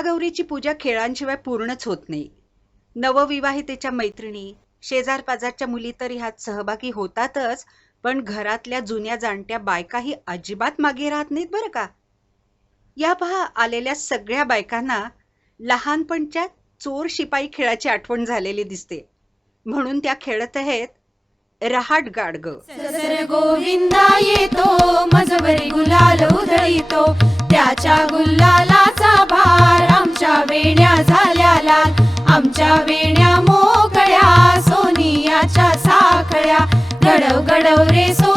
गौरीची पूजा खेळांशिवाय पूर्णच होत नाही. नवविवाहितेच्या मैत्रिणी शेजार पाजारच्या मुली तर ह्यात सहभागी होतातच पण घरातल्या जुन्या जाणत्या बायकाही अजिबात मागे राहत नाहीत बरं का? या पहा आलेल्या सगळ्या बायकांना लहानपणच्या चोर शिपाई खेळाची आठवण झालेली दिसते. म्हणून त्या खेळत आहेत रहाट गाडग सर गोविंदा येतो मजबरी गुलाल उधळीतो. त्याच्या गुलालाचा भार आमच्या वेण्या झाल्या लाल. आमच्या वेण्या मोकळ्या सोनियाच्या साखळ्या. गडव गडव रे सो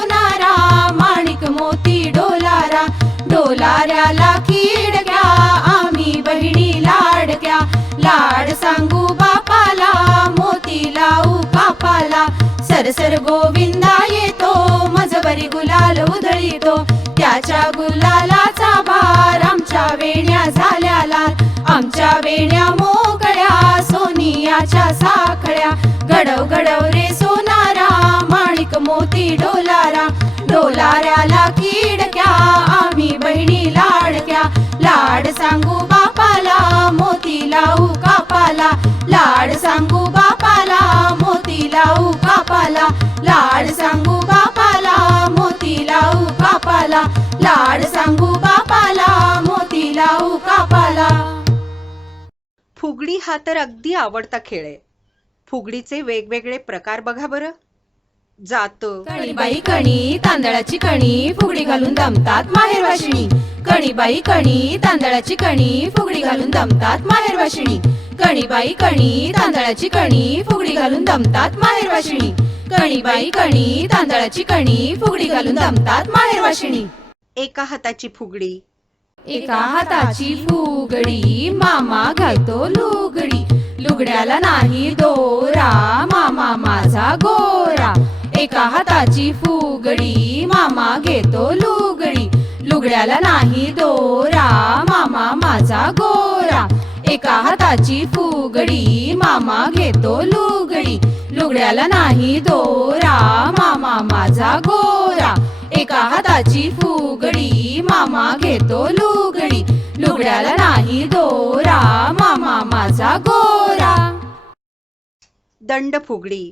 सर गोविंदा येतो मजबरी गुलाल उधळीतो. त्याच्या गुलालाचा भार आमच्या वेण्या झाल्या लाल. आमच्या वेण्या मोकळ्या सोनियाच्या साखळ्या. घडव घडव रे सोनारा माणिक मोती डोलारा. डोलाऱ्याला किडक्या आम्ही बहिणी लाडक्या. लाड सांगू बापाला मोती लावू कापाला. लाड सांगू बापाला मोती लावू लाड सांगू बापाला मोती लावू कापाला लाड सांगू बापाला मोती लावू कापाला फुगडी हा तर अगदी आवडता खेळ आहे. फुगडीचे वेगवेगळे प्रकार बघा बरं. जात. कणीबाई कणी तांदळाची कणी फुगडी घालून दमतात माहेर वाशिणी कणीबाई कणी तांदळाची कणी फुगडी घालून दमतात माहेर वाशिणी कणीबाई कणी तांदळाची कणी फुगडी घालून दमतात माहेर वाशिणी कणीबाई कणी तांदळाची कणी फुगडी घालून दमतात माहेर वाशिणी. एका हाताची फुगडी. एका हाताची फुगडी मामा घालतो लुगडी. लुगड्याला नाही दोरा मामा माझा गोरा. एका हाताची फुगडी मामा घेतो लुगडी. लुगड्याला नाही दोरा मामा माझा गोरा. एका हाताची फुगडी मामा घेतो लुगडी. लुगड्याला नाही दोरा मामा माझा गोरा. एका हाताची फुगडी मामा घेतो लुगडी. लुगड्याला नाही दोरा मामा माझा गोरा. दंड फुगडी.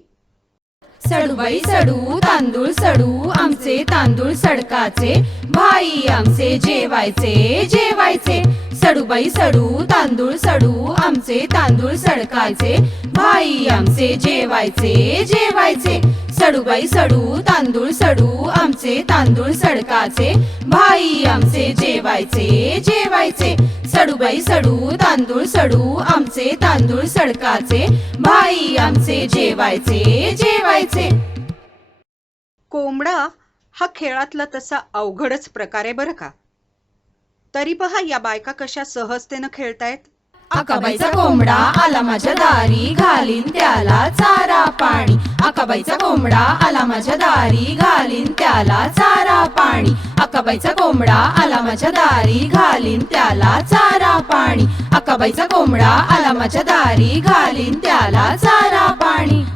सडूबाई सडू तांदूळ सडू आमचे तांदूळ सडकाचे. भाई आमचे जेवायचे जेवायचे. सडूबाई सडू तांदूळ सडू आमचे तांदूळ सडकाचे भाई आमचे जेवायचे जेवायचे. सडूबाई सडू तांदूळ सडू आमचे तांदूळ सडकाचे भाई आमचे जेवायचे जेवायचे. सडूबाई सडू तांदूळ सडू आमचे तांदूळ सडकाचे भाई आमचे जेवायचे जेवायचे. कोंबडा हा खेळातला तसा अवघडच प्रकार आहे बरं का? तरी पहा या बायका कशा सहजतेनं खेळतायत. आकाबाईचा कोंबडा आला माझ्या दारी घालीन त्याला चारा पाणी. आकाबाईचा कोंबडा आला माझ्या दारी घालीन त्याला चारा पाणी. आकाबाईचा कोंबडा आला माझ्या दारी घालीन त्याला चारा पाणी. आकाबाईचा कोंबडा आला माझ्या दारी घालीन त्याला चारा पाणी.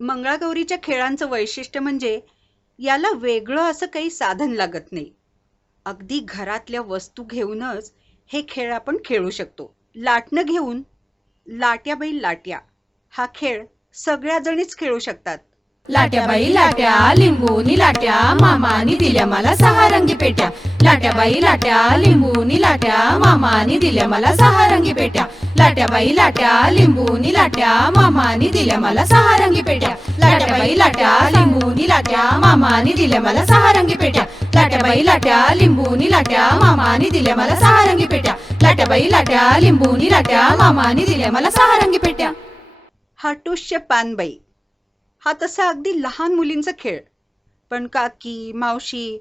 मंगळागौरीच्या खेळांचं वैशिष्ट्य म्हणजे याला वेगळं असं काही साधन लागत नाही. अगदी घरातल्या वस्तू घेऊनच हे खेळ आपण खेळू शकतो. लाटणं घेऊन लाट्या बैल लाट्या. हा खेळ सगळ्याजणीच खेळू शकतात. लाट्याबाई लाट्या लिंबूनी लाट्या मामानी दिल्या मला सहा रंगी पेट्या. लाट्याबाई लाट्या लिंबूनी लाट्या मामानी दिल्या मला सहा रंगी पेट्या. लाट्याबाई लाट्या लिंबूनी लाट्या मामानी दिल्या मला सहा रंगी पेट्या. लाट्याबाई लाट्या लिंबूनी लाट्या मामानी दिल्या मला सहा रंगी पेट्या. लाट्याबाई लाट्या लिंबूनी लाट्या मामानी दिल्या मला सहा रंगी पेट्या. लाट्याबाई लाट्या लिंबूनी लाट्या मामानी दिल्या मला सहा रंगी पेट्या. हाटुष्य पानबाई हा तसा अगदी लहान मुलींचा खेळ. पण काकी मावशी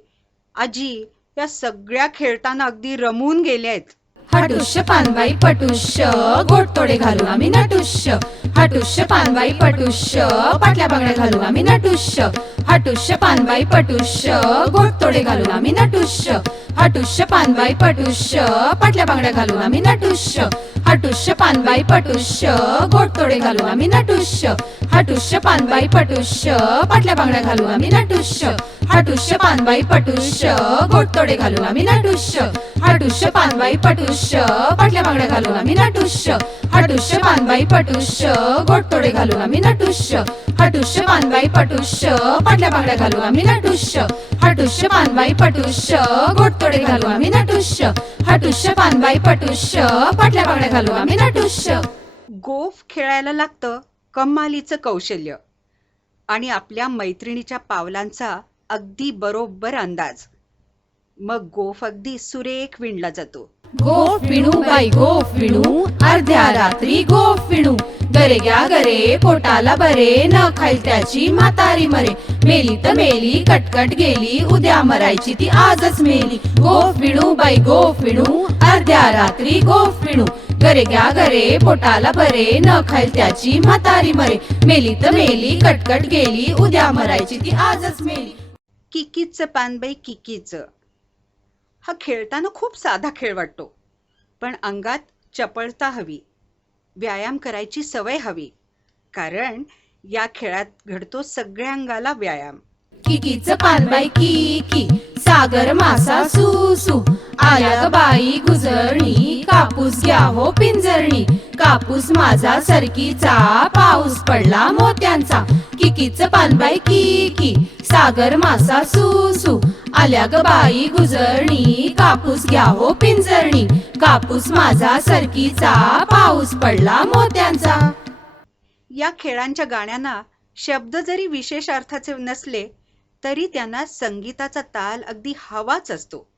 आजी या सगळ्या खेळताना अगदी रमून गेल्या आहेत. हटुष्य पानबाई पटुष्य गोटतोडे घालू आम्ही नटुष्य. हटुष्य पानबाई पटुष्य पाटल्या बांगड्या घालू आम्ही नटुष्य. हटुष्य पानबाई पटुष्य गोटतोडे घालू आम्ही नटुष्य. हटुष्य पानबाई पटुष्य पाटल्या बांगड्या घालून आम्ही नटुष्य. हटुष्य पानबाई पटुष्य गोटतोडे घालून आम्ही नटुष्य. हटुष्य पानबाई पटुष्य पाटल्या बांगड्या घालून आम्ही नटुष्य. हटुष्य पानबाई पटुष्य. गोटतोडे घालून आम्ही नटुष्य. हटुष्य पानबाई पटुष्य. पाटल्या बांगड्या घालून आम्ही नटुष्य. हटुष्य पानबाई पटुष्य. गोटतोडे घालून आम्ही नटुष्य. हटुष्य पानबाई पटुष्य. पाटल्या बांगड्या घालून आम्ही नटुष्य. हटुष्य पानबाई पटुष्य. गोटतोडे घालून आम्ही नटुष्य. हटुष्य पानबाई पटुष्य. पाटल्या बांगड्या घालून आम्ही नटुष्य. गोफ खेळायला लागतं कमालीचं कौशल्य. आणि आपल्या मैत्रिणीच्या पावलांचा अगदी बरोबर अंदाज. मग गोफ अगदी सुरेख विणला जातो. गोफ विणू बाई गोफ विणू अर्ध्या रात्री गोफ विणू. गरे घ्या गरे पोटाला बरे न खाईल त्याची म्हातारी मरे. मेली तर मेली कटकट गेली उद्या मरायची ती आजच मेली. गोफ विणू बाई गोफ विणू अर्ध्या रात्री गोफ विणू. गरे घ्या गरे पोटाला बरे न खाईल त्याची म्हातारी मरे. मेली तर मेली कटकट गेली उद्या मरायची ती आजच मेली. किकीचं पानबाई किकीचं. हा खेळताना खूप साधा खेळ वाटतो पण अंगात चपळता हवी व्यायाम करायची सवय हवी कारण या खेळात घडतो सगळ्या अंगाला व्यायाम. किकीच पानबाई की की सागर मासा सुसू आल्या ग बाई गुजरणी कापूस घ्या हो पिंजरणी. कापूस माझा सरकीचा पाऊस पडला मोत्यांचा. किकीच पानबाई की की सागर मासा सुसू. आल्या ग बाई गुजरणी कापूस घ्या हो पिंजरणी. कापूस माझा सरकीचा पाऊस पडला मोत्यांचा. या खेळांच्या गाण्यांना शब्द जरी विशेष अर्थाचे नसले तरी त्यांना संगीताचा ताल अगदी हवाच असतो.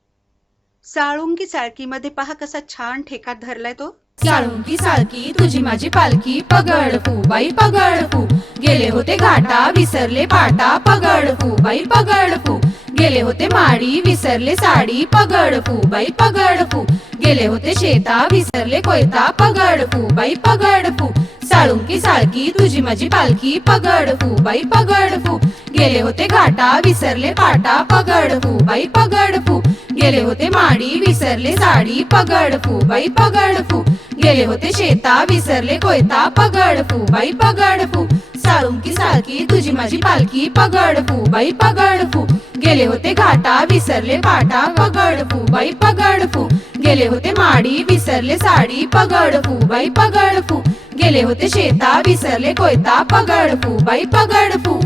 साळुंगी साळकीमध्ये पहा कसा छान ठेका धरलाय तो. साळुंकी साळकी तुझी माझी पालखी पगड फू बाई पगड फू गेले होते घाटा विसरले पाटा पगड फू बाई पगड फू गेले होते माडी विसरले साडी पगड फू बाई पगड फू गेले होते शेता विसरले कोयता पगड फू बाई पगड फू साळुंकी साळकी तुझी माझी पालखी पगड फू बाई पगड फू गेले होते घाटा विसरले पाटा पगड फू बाई पगड फू गेले होते माडी विसरले साडी पगड फू बाई पगड फू गेले होते शेता विसरले कोयता पगड फू बाई पगड फू साळुंकी साळकी तुझी माझी पालखी पगड फू बाई पगड फू गेले होते घाटा विसरले पाटा पगड फू बाई पगड फू गेले होते माडी विसरले साडी पगड फू बाई पगड फू गेले होते शेता विसरले कोयता पगड फू बाई पगड फू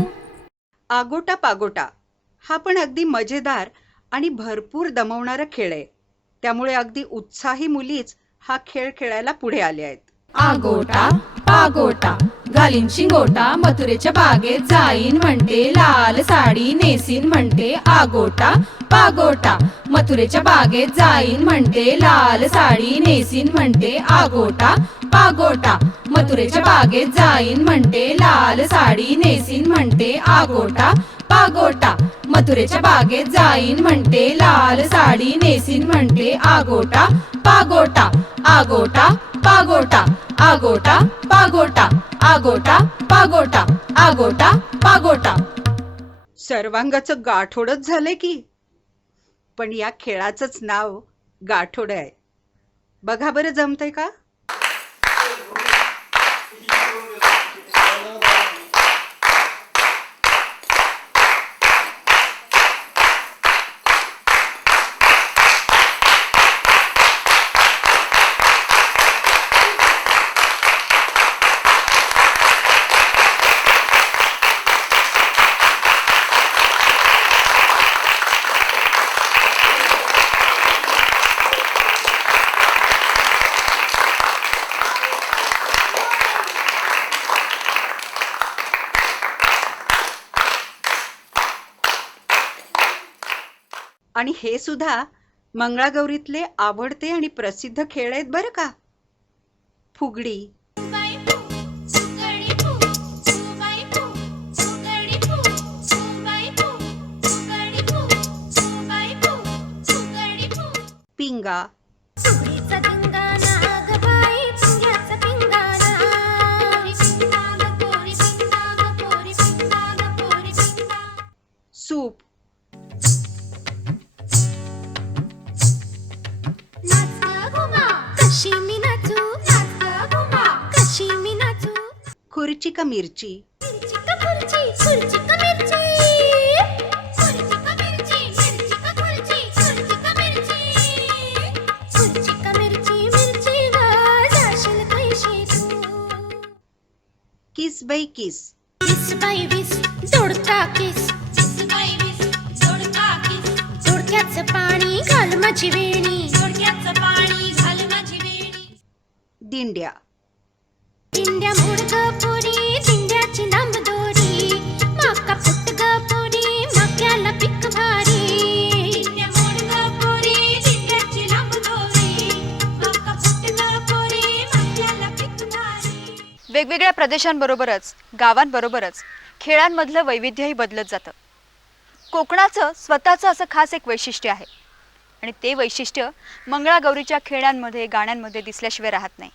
आगोटा पागोटा. हा पण अगदी मजेदार आणि भरपूर दमवणारा खेळ आहे. त्यामुळे अगदी उत्साही मुलीच हा खेळ खेळायला पुढे आल्या आहेत. आगोटा पागोटा. घालीन शिंगोटा मथुरेच्या बागेत जाईन म्हणते. लाल साडी नेसीन म्हणते आगोटा पागोटा. मथुरेच्या बागेत जाईन म्हणते. लाल साडी नेसीन म्हणते आगोटा पागोटा. मथुरेच्या बागेत जाईन म्हणते. लाल साडी नेसीन म्हणते आगोटा पागोटा. मथुरेच्या बागेत जाईन म्हणते. लाल साडी नेसीन म्हणते आगोटा पागोटा. आगोटा पागोटा आगोटा पागोटा आगोटा पागोटा आगोटा पागोटा. सर्वांगाचं गाठोडच झालंय की. पण या खेळाचंच नाव गाठोड आहे. बघा बरं जमतंय का? आणि हे सुद्धा मंगळागौरीतले आवडते आणि प्रसिद्ध खेळ आहेत बरं का? फुगडी मिरची. किस बाई किस? बाई किस? बाई किस? पाणी घाल माझी वेणी. जोडक्याचं पाणी घाल माझी वेणी. दिंड्या. दिंड्या मुडग पुरी वेगवेगळ्या प्रदेशांबरोबरच गावांबरोबरच खेळांमधलं वैविध्यही बदलत जातं. कोकणाचं स्वतःचं असं खास एक वैशिष्ट्य आहे. आणि ते वैशिष्ट्य मंगळागौरीच्या खेळांमध्ये गाण्यांमध्ये दिसल्याशिवाय राहत नाही.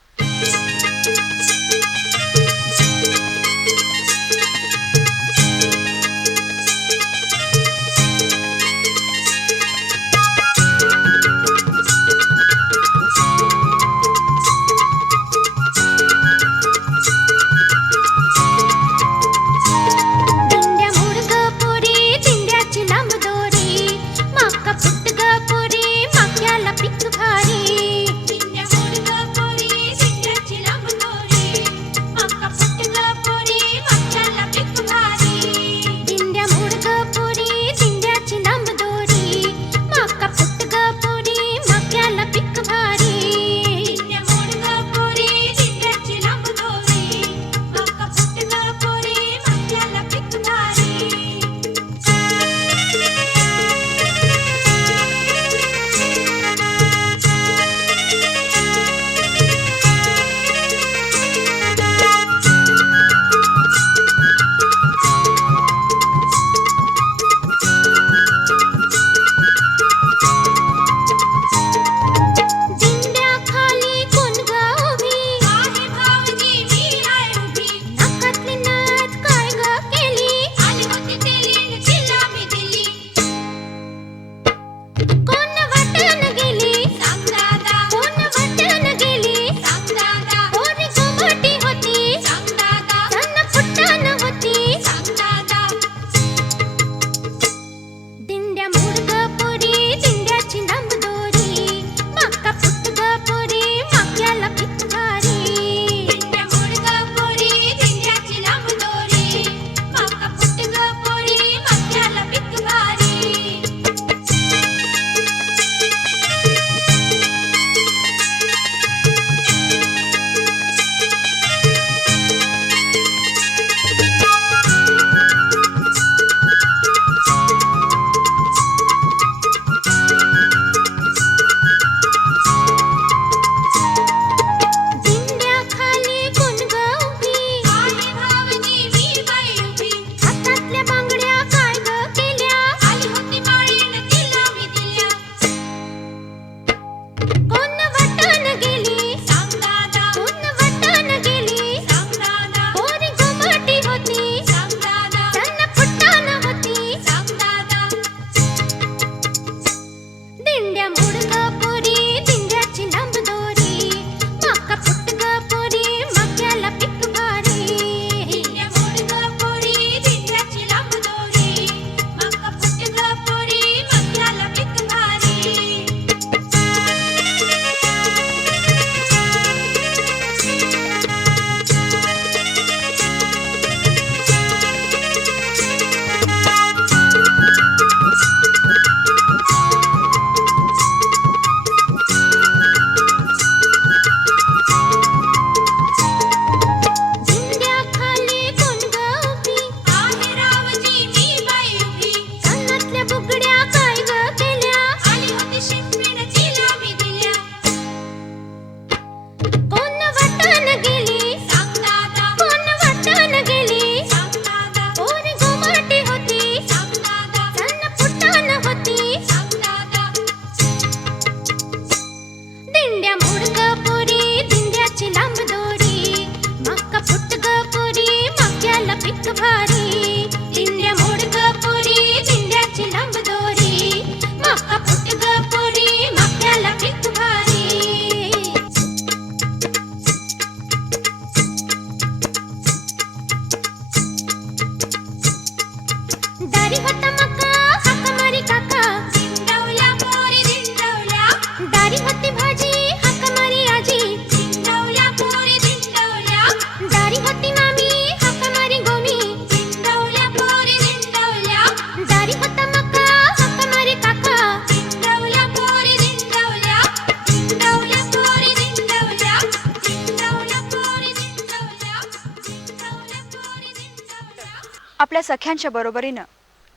सख्यांच्या बरोबरीनं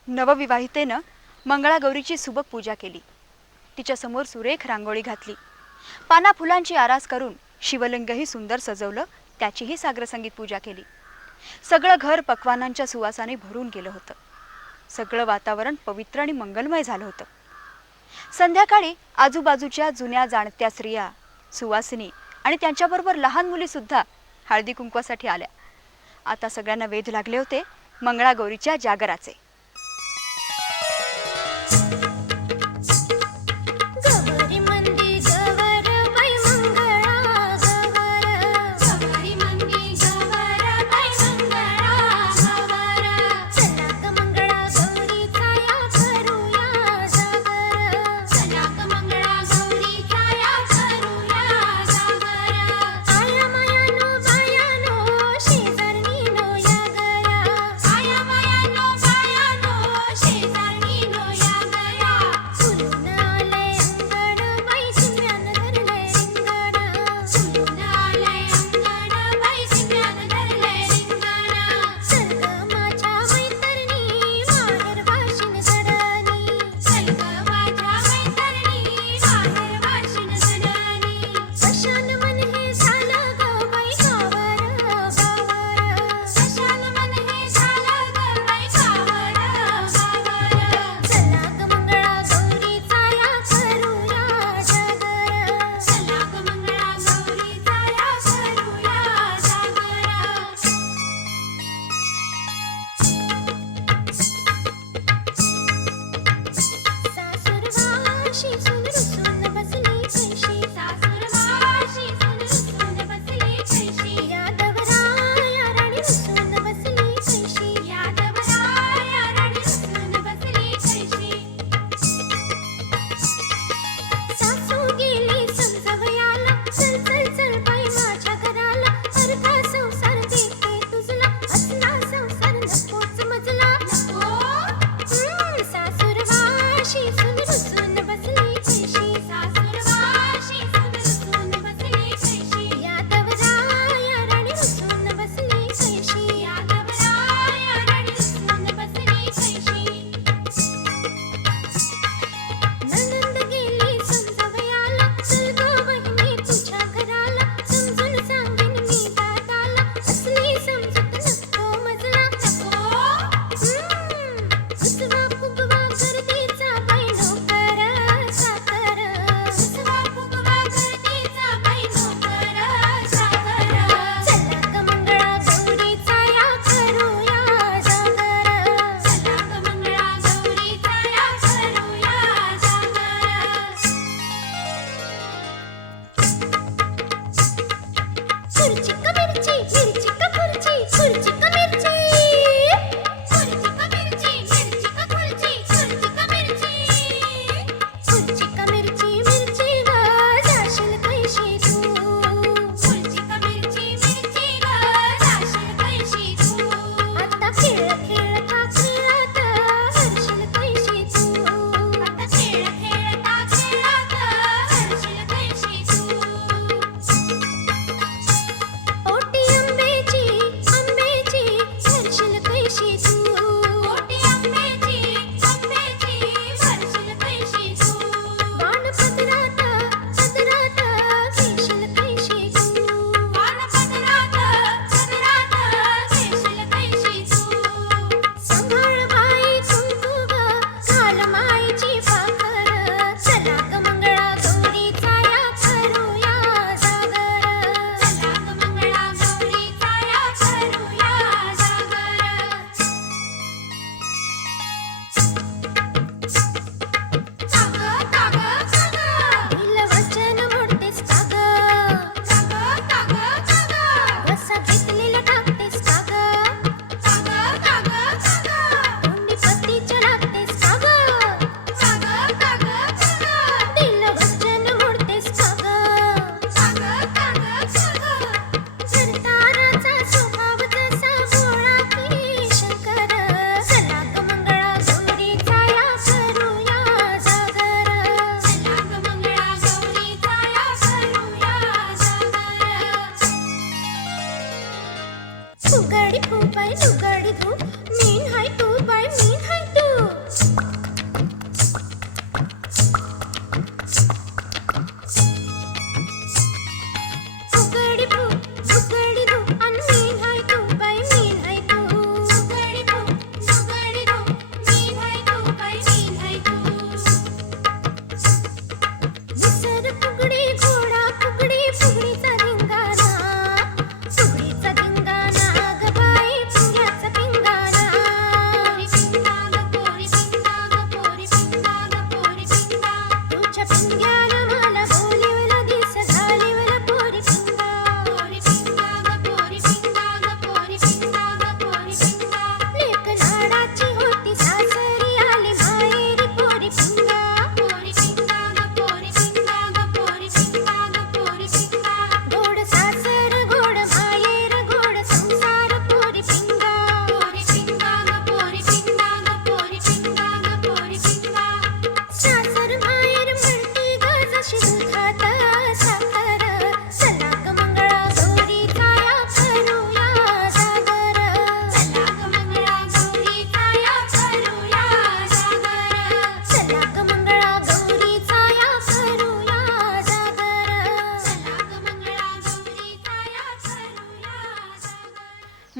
नवविवाहितेनं मंगळागौरीची सुबक पूजा केली. तिच्यासमोर सुरेख रांगोळी घातली. पाना फुलांची आरास करून शिवलिंगही सुंदर सजवलं त्याचीही सागरसंगीत पूजा केली. सगळं घर पक्वानांच्या सुवासाने भरून गेलं होतं. सगळं वातावरण पवित्र आणि मंगलमय झालं होतं. संध्याकाळी आजूबाजूच्या जुन्या जाणत्या स्त्रिया सुवासिनी आणि त्यांच्याबरोबर लहान मुलीसुद्धा हळदी कुंकवासाठी आल्या. आता सगळ्यांना वेध लागले होते मंगळागौरीच्या जागराचे.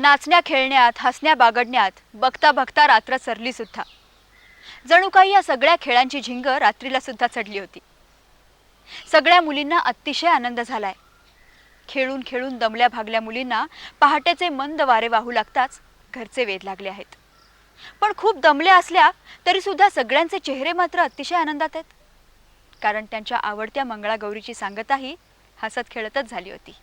नाचण्या खेळण्यात हसण्या बागडण्यात बघता बघता रात्र सरली सुद्धा. जणू काही या सगळ्या खेळांची झिंग रात्रीला सुद्धा चढली होती. सगळ्या मुलींना अतिशय आनंद झालाय. खेळून खेळून दमल्या भागल्या मुलींना पहाटेचे मंद वारे वाहू लागताच घरचे वेध लागले आहेत. पण खूप दमल्या असल्या तरी सुद्धा सगळ्यांचे चेहरे मात्र अतिशय आनंदात आहेत. कारण त्यांच्या आवडत्या मंगळागौरीची सांगताही हसत खेळतच झाली होती.